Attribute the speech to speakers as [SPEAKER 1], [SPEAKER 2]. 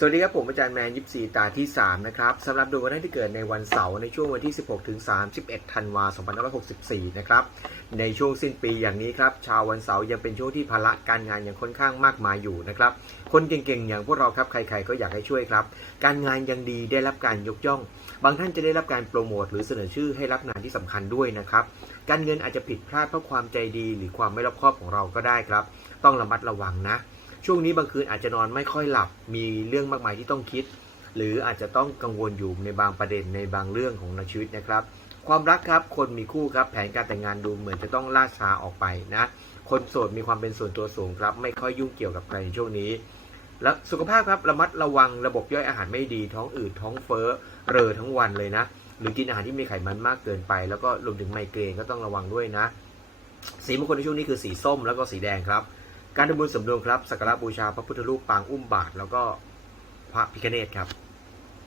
[SPEAKER 1] สวัสดีครับผมอาจารย์แมนยิปซีตาที่ 3 นะครับสำหรับดวงวันที่เกิดในวันเสาร์ในช่วงวันที่ 16 ถึง 31 ธันวาคม 2564 นะครับ ในช่วงสิ้นปีอย่างนี้ครับ ชาววันเสาร์ยังเป็นช่วงที่ภาระการงานยังค่อนข้างมากมายอยู่นะครับ คนเก่งๆ อย่างพวกเราครับใครๆก็อยากให้ช่วยครับ การงานยังดีได้รับการยกย่อง บางท่านจะได้รับการโปรโมทหรือเสนอชื่อให้รับงานที่สำคัญด้วยนะครับ การเงินอาจจะผิดพลาดเพราะความใจดี หรือความไม่รอบคอบของเราก็ได้ครับ ต้องระมัดระวังนะ ช่วงนี้บางคืนอาจจะนอนไม่ค่อยหลับ มีเรื่องมากมายที่ต้องคิด หรืออาจจะต้องกังวลอยู่ในบางประเด็นในบางเรื่องของในชีวิตนะครับ ความรักครับ คนมีคู่ครับ แผนการแต่งงานดูเหมือนจะต้องล่าช้าออกไปนะ คนโสดมีความเป็นส่วนตัวสูงครับ ไม่ค่อยยุ่งเกี่ยวกับใครในช่วงนี้แล้วสุขภาพครับระมัดระวังระบบย่อยอาหารไม่ดีท้องอืดท้องเฟ้อเรอทั้งวันเลยนะ หรือกินอาหารที่มีไขมันมากเกินไป แล้วก็รวมถึงไมเกรนก็ต้องระวังด้วยนะ สีมงคลในช่วงนี้คือสีส้มแล้วก็สีแดงครับ การทำบุญสมดวงครับสักการะบูชาพระพุทธรูปปางอุ้มบาท แล้วก็พระพิฆเนศครับ